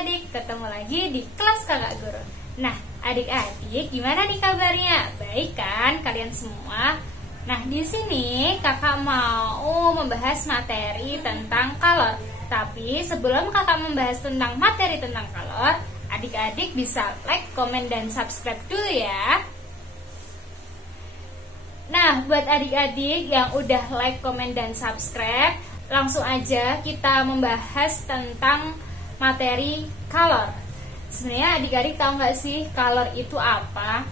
adik-adik, ketemu lagi di kelas kakak guru. Nah, adik-adik gimana nih kabarnya? Baik kan kalian semua? Nah, di sini kakak mau membahas materi tentang kalor. Tapi sebelum kakak membahas tentang materi tentang kalor, adik-adik bisa like, komen, dan subscribe dulu ya. Nah, buat adik-adik yang udah like, komen, dan subscribe, langsung aja kita membahas tentang materi kalor. Sebenarnya adik-adik tahu nggak sih kalor itu apa?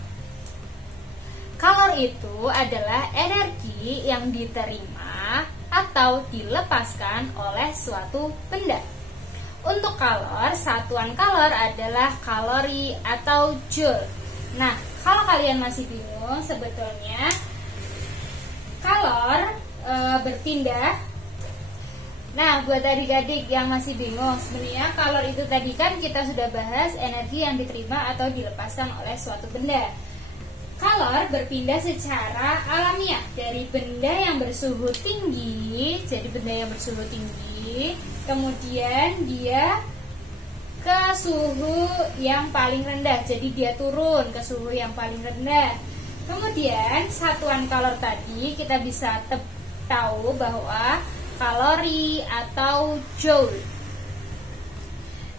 Kalor itu adalah energi yang diterima atau dilepaskan oleh suatu benda. Untuk kalor, satuan kalor adalah kalori atau joule. Nah, kalau kalian masih bingung, sebetulnya kalor berpindah. Nah, buat adik-adik yang masih bingung, sebenarnya kalor itu tadi kan kita sudah bahas energi yang diterima atau dilepaskan oleh suatu benda. Kalor berpindah secara alamiah dari benda yang bersuhu tinggi, jadi benda yang bersuhu tinggi, kemudian dia ke suhu yang paling rendah, jadi dia turun ke suhu yang paling rendah. Kemudian satuan kalor tadi kita bisa tahu bahwa kalori atau joule.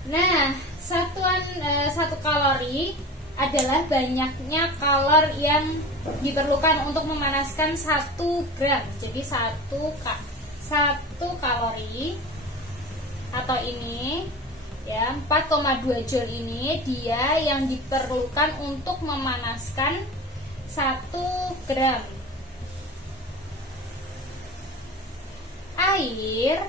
Nah, satu kalori adalah banyaknya kalor yang diperlukan untuk memanaskan 1 gram. Jadi satu kalori atau ini ya 4,2 joule ini dia yang diperlukan untuk memanaskan 1 gram air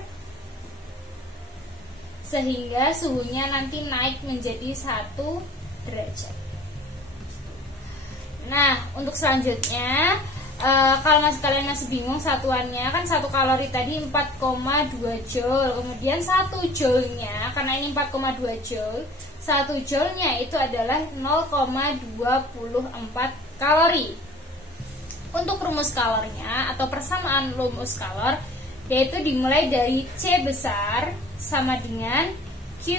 sehingga suhunya nanti naik menjadi 1 derajat. Nah, untuk selanjutnya kalau kalian masih bingung satuannya, kan 1 kalori tadi 4,2 joule. Kemudian 1 joule-nya, karena ini 4,2 joule, 1 joule-nya itu adalah 0,24 kalori. Untuk rumus kalornya atau persamaan rumus kalor, yaitu dimulai dari C besar sama dengan Q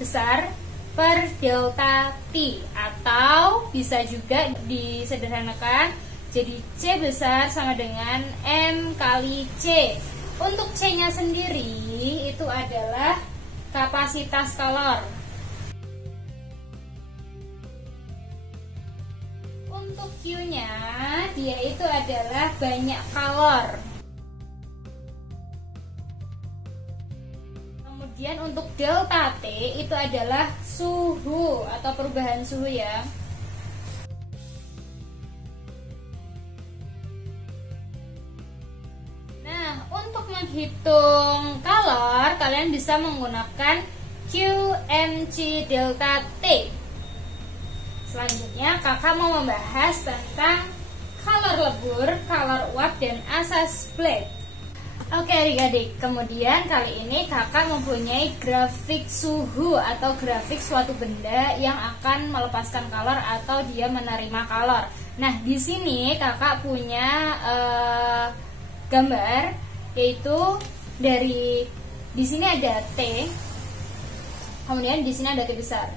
besar per delta T, atau bisa juga disederhanakan jadi C besar sama dengan M kali C. Untuk C-nya sendiri itu adalah kapasitas kalor. Untuk Q-nya dia itu adalah banyak kalor. Kemudian untuk delta T itu adalah suhu atau perubahan suhu ya. Nah, untuk menghitung kalor kalian bisa menggunakan QMC delta T. Selanjutnya kakak mau membahas tentang kalor lebur, kalor uap, dan asas Planck. Oke adik-adik, kemudian kali ini kakak mempunyai grafik suhu atau grafik suatu benda yang akan melepaskan kalor atau dia menerima kalor. Nah, di sini kakak punya gambar, yaitu di sini ada T, kemudian di sini ada T besar.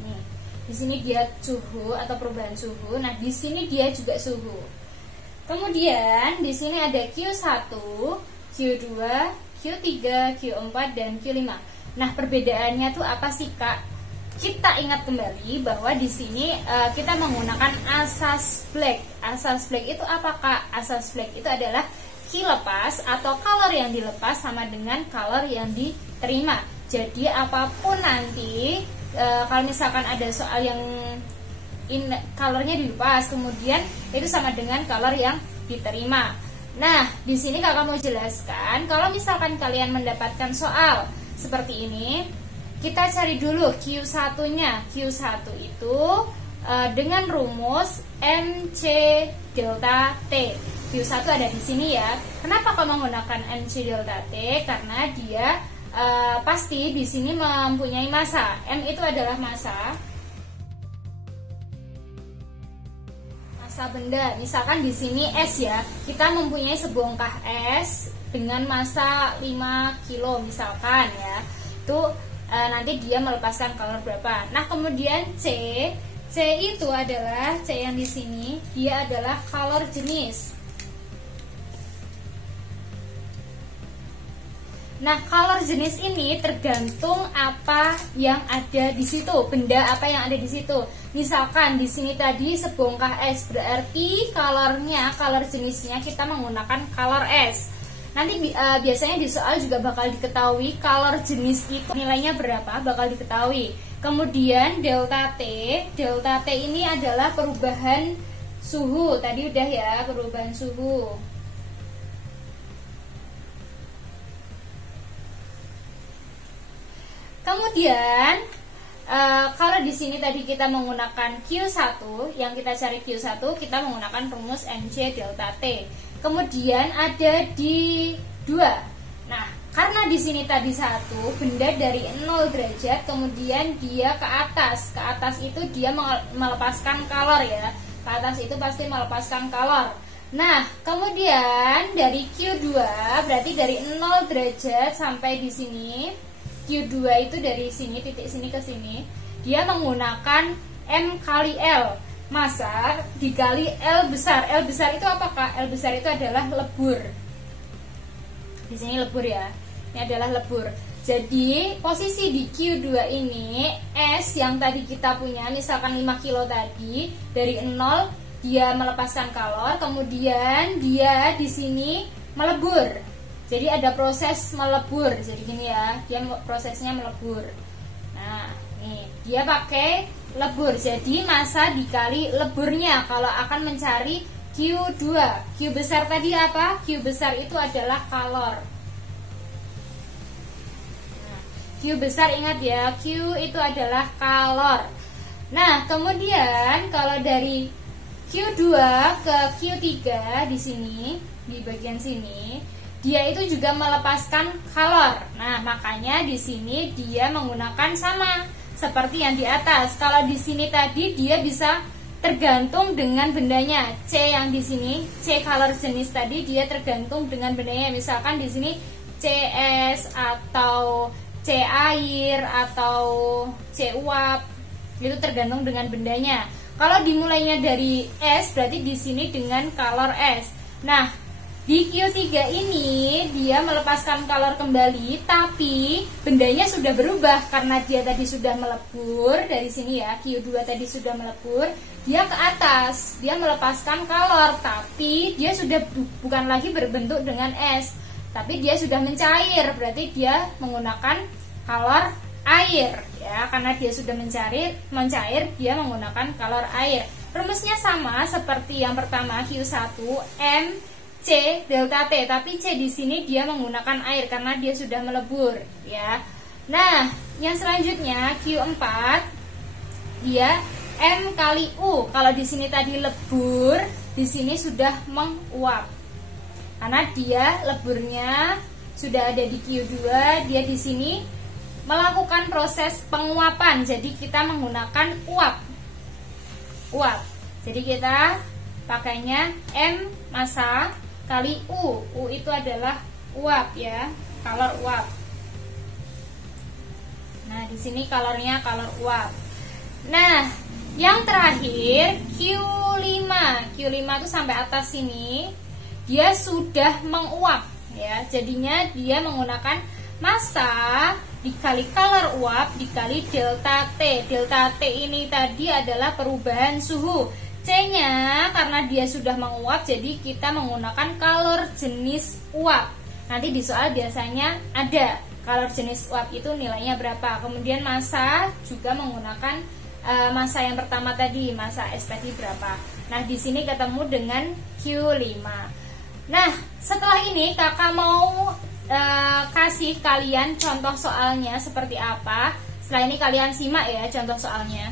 Nih, di sini dia suhu atau perubahan suhu. Nah, di sini dia juga suhu. Kemudian di sini ada Q1, Q2, Q3, Q4, dan Q5. Nah, perbedaannya tuh apa sih, Kak? Kita ingat kembali bahwa di sini kita menggunakan asas Planck. Asas Planck itu apa, Kak? Asas Planck itu adalah Q lepas atau kalor yang dilepas sama dengan kalor yang diterima. Jadi apapun nanti kalau misalkan ada soal yang kalornya dilepas, kemudian itu sama dengan kalor yang diterima. Nah, di sini kakak mau jelaskan, kalau misalkan kalian mendapatkan soal seperti ini, kita cari dulu Q1-nya. Q1 itu dengan rumus MC delta T. Q1 ada di sini ya. Kenapa kok menggunakan MC delta T? Karena dia pasti di sini mempunyai massa. M itu adalah massa benda. Misalkan di sini S ya, kita mempunyai sebongkah es dengan massa 5 kilo misalkan ya. Itu nanti dia melepaskan kalor berapa. Nah, kemudian C itu adalah C yang di sini, dia adalah kalor jenis. Nah, kalor jenis ini tergantung apa yang ada di situ, benda apa yang ada di situ. Misalkan di sini tadi sebongkah es, berarti kalor jenisnya kita menggunakan kalor es. Nanti biasanya di soal juga bakal diketahui kalor jenis itu nilainya berapa, bakal diketahui. Kemudian delta T ini adalah perubahan suhu. Tadi udah ya, perubahan suhu. Kemudian kalau di sini tadi kita menggunakan Q1, yang kita cari Q1, kita menggunakan rumus MC delta T. Kemudian ada di 2. Nah, karena di sini tadi 1, benda dari 0 derajat, kemudian dia ke atas. Ke atas itu dia melepaskan kalor ya. Ke atas itu pasti melepaskan kalor. Nah, kemudian dari Q2, berarti dari 0 derajat sampai di sini. Q2 itu dari sini, titik sini ke sini, dia menggunakan M kali L, massa dikali L besar. L besar itu apakah? L besar itu adalah lebur. Di sini lebur ya. Ini adalah lebur. Jadi posisi di Q2 ini, S yang tadi kita punya, misalkan 5 kilo tadi, dari 0 dia melepaskan kalor, kemudian dia di sini melebur. Jadi ada proses melebur, jadi gini ya, dia prosesnya melebur. Nah, nih dia pakai lebur, jadi massa dikali leburnya kalau akan mencari Q2. Q besar tadi apa? Q besar itu adalah kalor. Nah, Q besar ingat ya, Q itu adalah kalor. Nah, kemudian kalau dari Q2 ke Q3 di sini, di bagian sini, dia itu juga melepaskan kalor. Nah, makanya di sini dia menggunakan sama seperti yang di atas. Kalau di sini tadi dia bisa tergantung dengan bendanya. C yang di sini, C kalor jenis tadi dia tergantung dengan bendanya. Misalkan di sini CS atau C air atau C uap. Itu tergantung dengan bendanya. Kalau dimulainya dari S, berarti di sini dengan kalor S. Nah, di Q3 ini dia melepaskan kalor kembali, tapi bendanya sudah berubah karena dia tadi sudah melebur dari sini ya. Q2 tadi sudah melebur, dia ke atas, dia melepaskan kalor, tapi dia sudah bukan lagi berbentuk dengan es, tapi dia sudah mencair, berarti dia menggunakan kalor air ya, karena dia sudah mencair, dia menggunakan kalor air. Rumusnya sama seperti yang pertama, Q1 M C delta T, tapi C di sini dia menggunakan air karena dia sudah melebur ya. Nah, yang selanjutnya Q4 dia M kali U. Kalau di sini tadi lebur, di sini sudah menguap. Karena dia leburnya sudah ada di Q2, dia di sini melakukan proses penguapan. Jadi kita menggunakan uap. Uap. Jadi kita pakainya M massa kali U. U itu adalah uap ya, kalor uap. Nah, di sini kalornya kalor uap. Nah, yang terakhir Q5. Q5 itu sampai atas sini dia sudah menguap ya. Jadinya dia menggunakan massa dikali kalor uap dikali delta T. Delta T ini tadi adalah perubahan suhu. C-nya karena dia sudah menguap, jadi kita menggunakan kalor jenis uap. Nanti di soal biasanya ada kalor jenis uap itu nilainya berapa. Kemudian massa juga menggunakan massa yang pertama tadi, massa S tadi berapa. Nah, di sini ketemu dengan Q5. Nah, setelah ini kakak mau kasih kalian contoh soalnya seperti apa. Setelah ini kalian simak ya contoh soalnya.